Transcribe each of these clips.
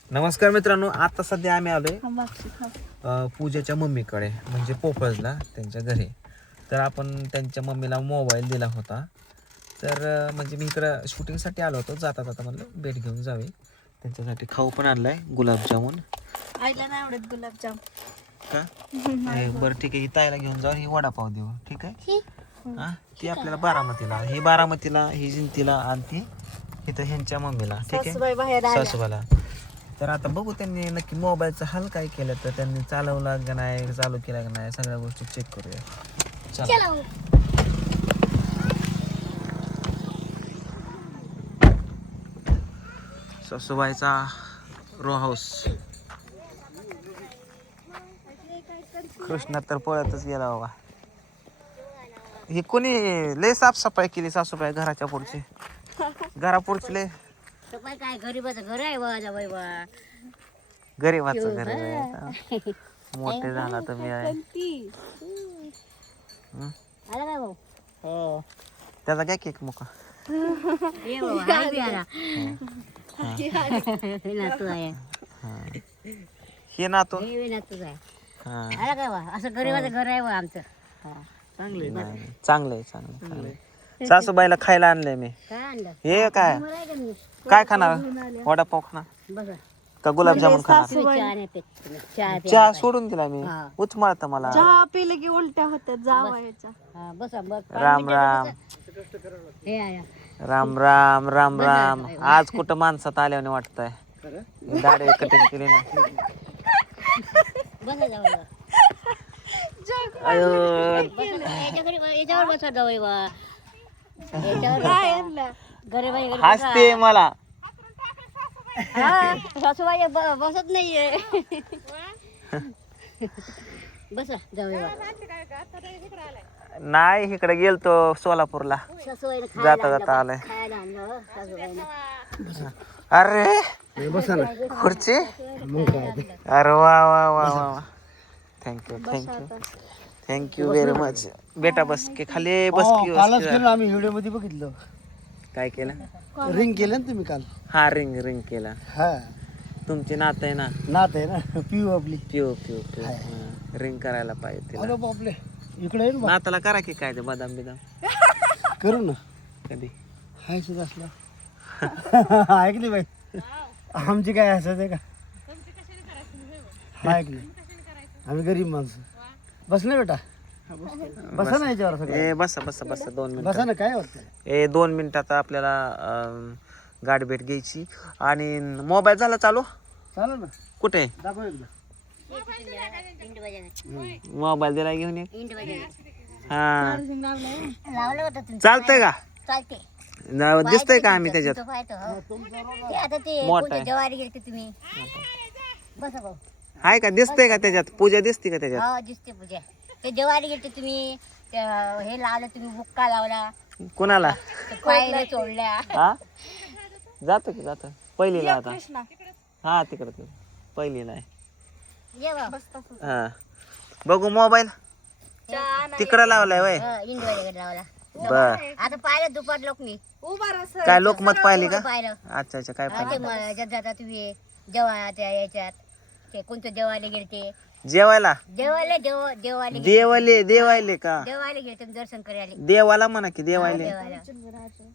नमस्कार मित्रांनो, आता सध्या आम्ही आलोय पूजेच्या मम्मीकडे म्हणजे पोपळजला त्यांच्या घरी. तर आपण त्यांच्या मम्मीला मोबाईल दिला होता. तर म्हणजे मी इकडं शूटिंगसाठी आलो होतो. जाता जाता म्हणलं भेट घेऊन जावे. त्यांच्यासाठी खाऊ पण आणलाय, गुलाबजामुन. आईला नाही आवडत गुलाबजाम का बरं ठीक आहे, ही ताईला घेऊन जाऊ, ही वडापाव देऊ. ठीक आहे. हा, ती आपल्याला बारामतीला, ही बारामतीला, ही जिंतीला आणि ती इथं ह्यांच्या मम्मीला. ठीक आहे, सासूबाईला. तर आता बघू त्यांनी नक्की मोबाईलचा हाल काय केलं, तर त्यांनी चालवला का नाही, चालू केला का नाही, सगळ्या गोष्टी चेक करूया. चला. सासूबाईचा रो हाऊस. कृष्णा तर पळतच गेला बाबा. ही कोणी लय साफसफाई केली सासूबाई घराच्या पुढची, घरापुढची लय. काय गरीबाचं घर आहे बा. गरीबाचं घर आहे. मोठे झाला तुम्ही आहे. आला काय भाऊ? हो, त्याचा काय केक मुका. ये बाबा, हाय बी आला. नातू आहे. हे नातू. हे बी नातूच आहे. हा, आला काय बा? असं गरीबाचं घर आहे बा आमचं. चांगलंय चांगलंय. सासूबाईला खायला आणलंय मी. काय आणलं? हे काय मला आहे का मी? काय खाणार? वडापाव खाणार बघा. का गुलाबजामुन खाणार? तुम्ही चहा नाही पित. तुम्ही चहा प्या. चहा सोडून दिला मी. हा. उचमाळत मला. चहा पिले की उलट्या होत्यात जावायच्या. हा, बसा बस. राम राम हे आया. राम राम राम राम. आज कुठं माणसात आल्याने वाटतंय. दाढी कटिंग केली ना. बसा जाऊ. अयो, याच्यावर बसा जाऊ बा. याच्यावर बसा. गरीबाई घरी हसते मला. हा, सासूबाई बसत नाहीये. बसा जाऊ बा. नाही, इकडे गेलतो सोलापूरला. सासूबाईला जाता जाता आलाय. खायला आणलं सासूबाईला. अरे खुर्ची. अरे वा वा वा वा. Thank you thank you very much. बेटा बस की खाली, बस की. कालच केलं आम्ही, व्हिडिओ मध्ये बघितलं. काय केलं? रिंग केलं ना तुम्ही काल. हा, रिंग केला. हा, तुमची नात आहे ना, नात आहे ना, पिऊ आपली. पिओ रिंग करायला पाहिजे तिला. हॅलो बापले, इकडे आहे ना. नाताला करा की काय ते बदाम बिदाम. करू ना. कधी हाय सुद्धा असला. ऐकली बाई, आमची काय असं आहे का? हा, ऐकली. आम्ही गरीब माणसं. बस ना बेटा, बसा ना याच्यावर सगळं. ए बसा 2 मिनिट. बसा ना, काय वाटतं. 2 मिनिटात आपल्याला गाडी भेट घ्यायची. आणि मोबाईल झाला चालू. चालेल ना, कुठे दाखव एकदा. मोबाईल दिला घेऊन ये. हा, लावलं होतं तुमचं. चालतंय का? चालते. दिसतंय का आम्ही त्याच्यात? तो पाहतो, हो. ते आता ते मोठा कोणत्या आहे. जवारी गेलते तुम्ही. बसा भाऊ. आहे का? दिसतंय का त्याच्यात? पूजा दिसते का त्याच्यात? हो, दिसते पूजा. ते जवारी गेलते तुम्ही. हे लावलं तुम्ही, बुक्का लावला. कुणाला? ते पायऱ्या चोळल्या. हा, जातो पहिलीला आता. हा, तिकडं पहिलीला आहे. ये बा. हा, बघू मोबाईल तिकडं लावलाय वय. इंडवाडीकडे लावला. बर, आता पाहिलं दुपार लोक मी काय लोकमत पाहिली का? पाहिलं. अच्छा काय हा, पाहिलं? ते याच्यात जाता तुम्ही जेव्हा त्या याच्यात ते कोणतं जेवायला गेलते. जेवायला जेवायला देवाला देवायले का? देवाला गेलते दर्शन करायला. देवाला म्हणा की देवायले. देवाला.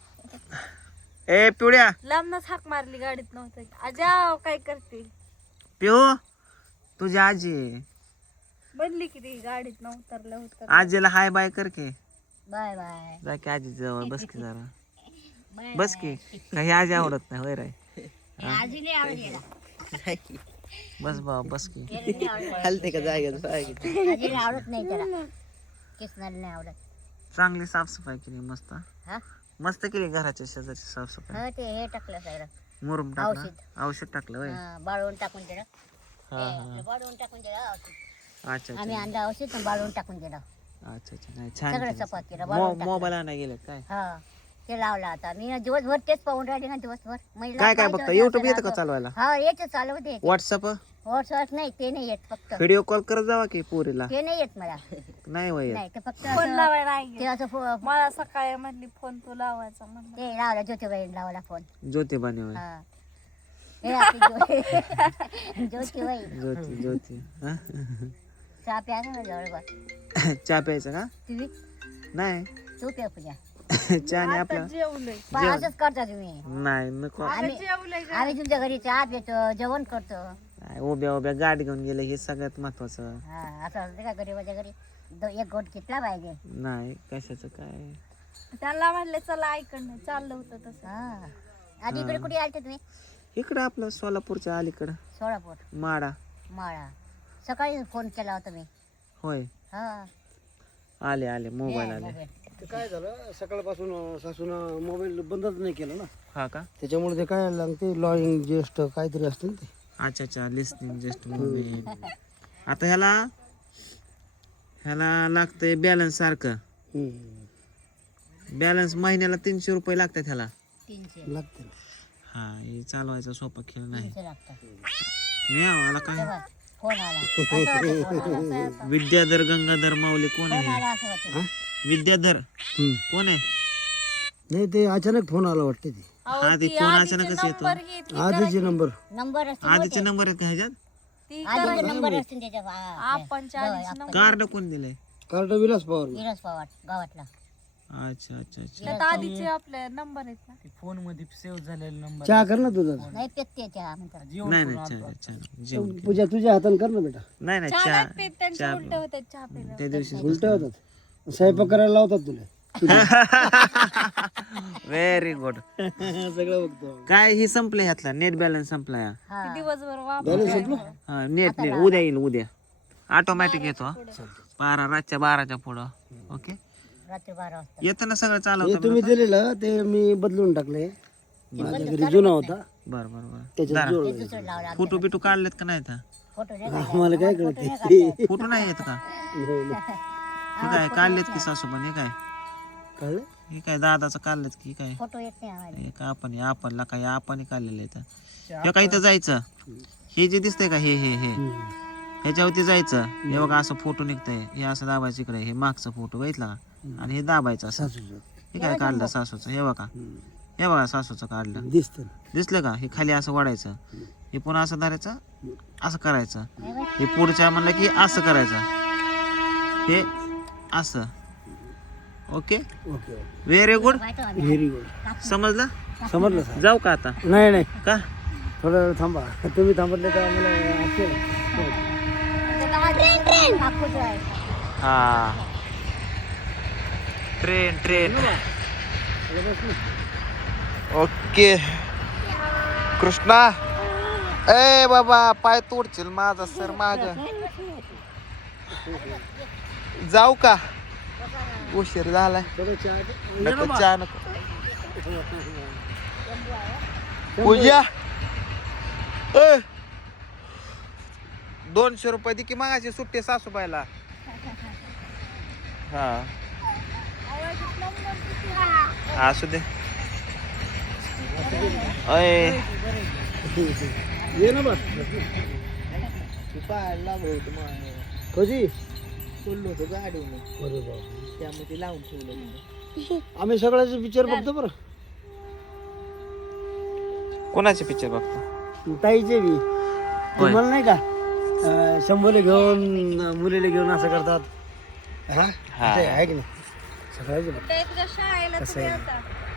ए पिवड्या, लांबनच हाक मारली, गाडीत नव्हतं. आजाव काय करते, पिऊ तुझी आजी आहे. बनली किती गाडीत उतरलं होतं. आजीला हाय बाय कर की. Bye bye. जा की आजी जवळ बस की जरा. बाय बस की. काही आजी आवडत नाही वय राय. आजी नाही आवडत. बस बाबा बस की. हलते का जागेत. आजीला आवडत नाही त्याला. किसनाला नाही आवडत. चांगली साफसफाई केली मस्त. हा, मस्त केली घराच्या शेजारची साफसफाई. हा, ते हे टाकलं सगळं. मुरुम टाकला, औषध टाकलं वय. हा, बाळवून टाकून दिलं. हा. बाळवून टाकून दिलं औषध. अच्छा आम्ही आणलं औषध आणि बाळवून टाकून दिलं. अच्छा नाही छान सगळं केलं. चपात केलं, बाळवून टाकलं. मोबाईल आणाय गेले काय? हा, ते लावला आता मी दिवसभर तेच पाहून राहिले ना दिवसभर. महिला काय पाहिजे बघता? होते युट्यूब येतं का आपल्याला. चालवायला? हा, येते चालू होते. व्हॉट्सअप व्हॉट्सअप नाही, ते नाही येत. फक्त व्हिडिओ कॉल करत जावा की पोरीला. ते नाही येत मला. नाही वय नाही, ते फक्त फोन असं- लावायला ते नाही. असं मला सकाळी म्हणली फोन तू लावायचा म्हणलं. ते लावला ज्योतिबाई लावला फोन. ज्योतिबाने वय. हा, हे आपली ज्योती बाई ज्योती ज्योती हा? चहा प्या ना जवळ चहा प्यायचा का तुम्ही नाही तू प्या पूजा चहा नाही आपला जेवलंय पण असंच करता तुम्ही नाही नको जेवलंय आम्ही तुमच्या घरी चहा पितो जेवण करतो काय उभ्या उभ्या गाडी घेऊन गेले हे सगळ्यात महत्वाचं हा असं असतं का गरीबाच्या घरी एक गोट घेतला पाहिजे नाही कशाचं काय त्याला म्हणले चला ऐकडनं चाललं होतं तसं हा आधी इकडे कुठे आलते तुम्ही इकडं आपलं सोलापूरच्या अलीकडं सोळापूर माडा माळा सकाळी फोन केला होता मी होय हा आले आले मोबाईल आले मोबाईल. ते काय झालं सकाळपासून सासून मोबाईल बंदच नाही केला ना हा का त्याच्यामुळे ते काय लागते लॉईंग जेस्ट काहीतरी असते ना ते अच्छा अच्छा लिस्निंग जस्ट मोबाईल आता ह्याला लागतंय बॅलन्स सारखं बॅलन्स महिन्याला 300 रुपये लागतात ह्याला 300 लागते ना. हा हे चालवायचा सोपा खेळ नाही 300 लागतात मी आम्हाला काय तेव्हा फोन आला असं वाटतं फोन आला. विद्याधर गंगाधर माऊली कोण फोन आहे आला असं वाटतं विद्याधर हम्म. कोण आहे नाही ते अचानक फोन आला वाटते ते हा ते फोन अचानकच येतो आधीचे नंबर नंबर असते आधीचे नंबर आहेत का ह्याच्यात ती आधीचे नंबर असते त्याच्या आपण कार्ड कोण दिलंय कार्ड विलास पवार विराज पवार गावातला अच्छा अच्छा अच्छा त्यात आधीचे आपले नंबर आहेत ना फोन मध्ये सेव्ह झालेला नंबर चहा कर ना तुझा नाही पेत्ते चहा म्हणतात नाही नाही चहा चहा जेवण पूजा तुझ्या हाताने कर ना बेटा नाही नाही चहा चहा नाही पित, त्यांचे उलट होते चहा पिलं त्या दिवशी उलट होतात स्वयंपाक करायला लावतात तुला व्हेरी गुड सगळं बघतो काय ही संपले ह्यातला नेट बॅलन्स संपला या हा दिवसभर बॅलन्स संपलं हा नेट नेट उद्या येईल उद्या ऑटोमॅटिक येतो हा. रातच्या 12च्या पुढं ओके रात्री 12 वाजता येतं ना सगळं हे चालवतं तुम्ही दिलेलं ते मी बदलून टाकले माझ्या घरी जुना होता बर बर बर त्याच्यात जरा जोडलं. दुसरं लावला फोटो बिटो काढलेत का नाही फोटो नाही आम्हाला काय कळते फोटो नाही येत का हे काय काढलेत की सासूबाई हे काय कळलं हे काय दादाचं काढलेत की काय फोटो येत नाही आम्हाला हे का आपणला काय आपण काढलेलं आहे हे काय इथं जायचं हे जे दिसतंय का हे हे हे ह्याच्यावरती जायचं हे बघा असं फोटो निघतंय हे असं दाबायचं इकडे हे मागचा फोटो बघितला का आणि हे दाबायचं असं हे काय काढलं सासूचं हे बघा सासूचं काढलं दिसत दिसलं का हे खाली असं वाढायचं हे पुन्हा असं धरायचं असं करायचं हे पुढच्या म्हणलं की असं करायचं हे असं ओके ओके व्हेरी गुड माहिती आहे व्हेरी गुड समजलं समजलं सर जाऊ का आता नाही नाही का थोडा वेळ थांबा तुम्ही थांबले तर आम्हाला असेल कापूस आहे. हा ट्रेन ओके कृष्णा ए बाबा पाय तोडशील माझा सर माग जाऊ का उशीर झालाय नको चहा नको पूजा 200 रुपये दे की मागायची सुट्टी सासूबाईला हा असू दे अय ये ना बस कधी बोललो होतो गाडीने अरे बाप त्यामध्ये लावून ठेवलं आम्ही सगळ्याचे पिक्चर बघतो बरं कोणाचे पिक्चर बघतो ताईचे बी तुम्हाला नाही का 100 घेऊन मुलीला घेऊन असं करतात हा हा. ते आहे की नाही सगळ्याचे बघतो. ते तुझ्या शाळेला तुम्ही आता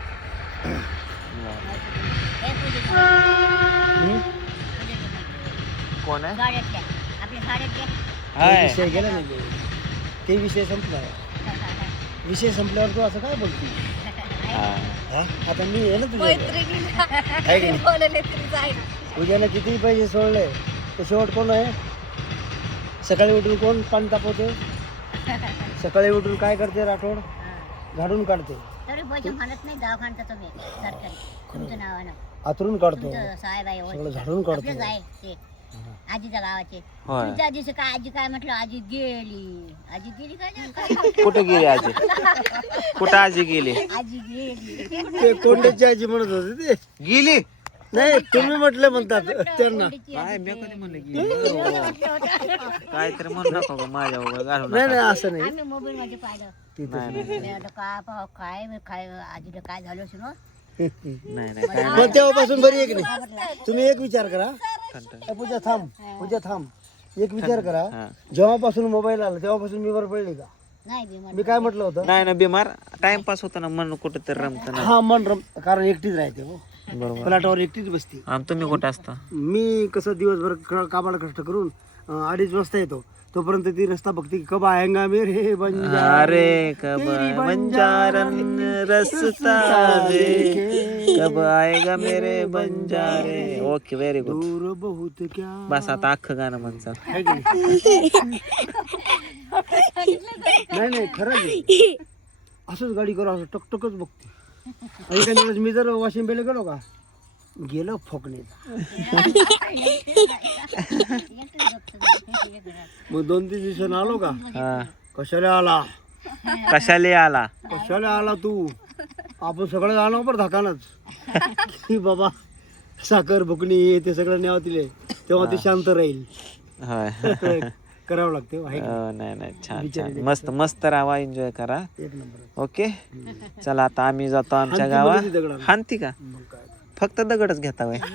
हे पूजेचं. हम्म? कोण आहे गाड्यातल्या आपल्या गाड्यातल्या ते हाय. विषय गेला नाही ते विषय संपला विषय संपल्यावर तू असं काय बोलतो हा. हा आता मी आहे ना तुझ्या मैत्रिणीला आहे की नाही बोलले तरी जाईल उद्याला किती पैसे सोडले तर शेवट कोण आहे सकाळी उठून कोण पाणी तापवते सकाळी उठून काय करते राठोड झाडून काढते तरी पैसे म्हणत नाही दवाखान्याचा तुम्ही सरकारी तुमच्या नावानं आतरून काढतो तुमचं साहेब आहे सगळं झाडून काढतो आपलेच आहे ते आजीच्या गावाचे होय. तुमच्या दिवशी काय आजी काय म्हटलं आजी गेली काय कुठं गेली आजी कुठं आजी गेली आजी गेली ते कोंड्याची आजी म्हणत होते ते गेली नाही तुम्ही म्हटलं म्हणतात त्यांना काय मी कधी म्हणलं गेली काय तर म्हणू नका गं माझ्या वगैरे घालू नाही नका नाही असं नाही आम्ही मोबाईल मध्ये पाहिलं तिथे नाही, नाही. मी म्हटलं, काय पाहू काय काय आजीला काय झालं सुनो नाही नाही काय पण तेव्हापासून बरी आहे की नाही. तुम्ही एक विचार करा, कंटाळा. पूजा थांब एक विचार करा, हा. जेव्हापासून मोबाईल आला तेव्हापासून मी बरं पडली का? नाही बिमार मी काय म्हटलं होतं, नाही ना बिमार टाइमपास होता ना मन कुठं तर रमत ना. हा मन कारण एकटीच राहते हो, बरोबर. प्लाटावर एकटीच बसते. आणि तुम्ही कुठं असता? मी कसं दिवसभर कामाला कष्ट करून 2:30 वाजता येतो, तोपर्यंत ती रस्ता बघते की कब आएगा मेरे बंजारे, अरे कब बंजारन रस्ता दे, कब आएगा मेरे बंजारे. Okay very good. दूर बहुत क्या. बस आता अख्खं गाणं म्हणचा. है की नाही? नाही खरंच आहे. असंच गाडी करू, असं टकटकच बघते. आणि एखाद्या वेळेस मी जर वाशिम बेले गेलो का, गेलो फोकणीचा, मग 2-3 दिवसानं आलो का, हा. कशाला आला तू, आपण सगळं जाणं पण धाकानच की बाबा साखर बुकणी ते सगळं न्यावं तिले, तेव्हा ती शांत राहील. होय. करावं लागते हो, है की हो, नाही छान छान मस्त मस्त राहा, एन्जॉय करा. नाही? एक नंबर. ओके चला आता आम्ही जातो आमच्या गावात. हानती का मग काय फक्त दगडच घेता वय.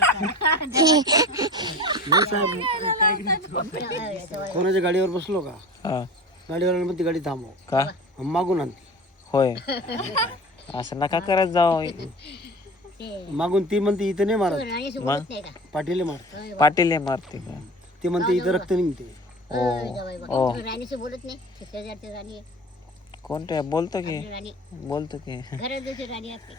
कोणाच्या गाडीवर बसलो का, हा. गाडीवर मग ती गाडी थांबव, का मागून आणते. होय असं नका करत जाऊ. मागून ती म्हणते इथं नाही मारत, राणी मग सोबत नाही का पाटील मारत. पाटील हे मारते का? ते म्हणते इथं रक्त निघते. ओ राणीशी बोलत नाही, शेजारची राणी आहे. कोणते बोलतो की राणी बोलतो की घरात जशी राणी असते.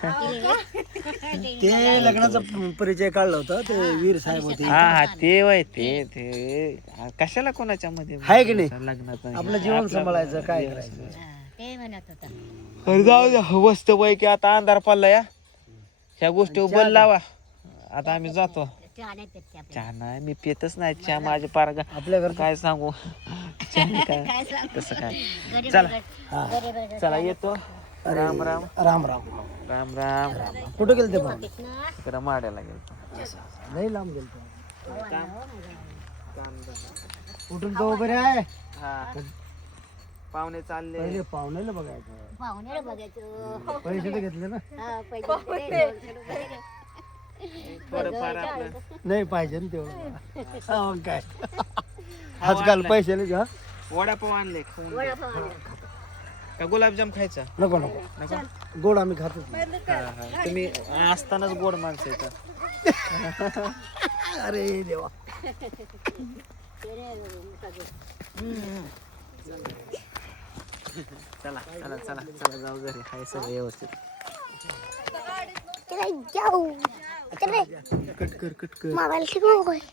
ते लग्नाचा परिचय काढला होता, ते वीर साहेब होते. हा ते वय ते कशाला कोणाच्या मध्ये आहे की नाही? लग्नाचं आपलं जीवन सांभाळायचं, काय करायचं. ते म्हणत होता अरे जाऊ द्या वस्त वय की आता अंधार पडला या ह्या गोष्टी बल लावा. आता आम्ही जातो. चहा नाही पेत ते आपल्याला. चहा नाही मी पितच नाही चहा माझे पारगा आपल्या घर काय सांगू. चहा काय कसं काय. गरीब चला हा. गरीब चला येतो. राम राम राम राम. राम राम. कुठं गेलं ते पण इकडं माड्याला गेलो. लई लांब गेलतो. कुठून तो उभे आहे, हा पाहुणे चालले. पहिले पाहुण्याला बघायचं, पाहुण्याला बघायचं. पैसे तर घेतले ना. हा, पैसे दिले. थोडंफार आपलं नाही पाहिजे ना तेवढं. हा, मग काय आजकाल पैसे नाही का. वडापाव आणले खाऊन घे. का गुलाबजाम खायचा नको नका. गोड आम्ही खातो. तुम्ही असतानाच गोड माणसं येतात. अरे देवा. चला चला चला चला जाऊ घरी हाय सगळं व्यवस्थित. कट कर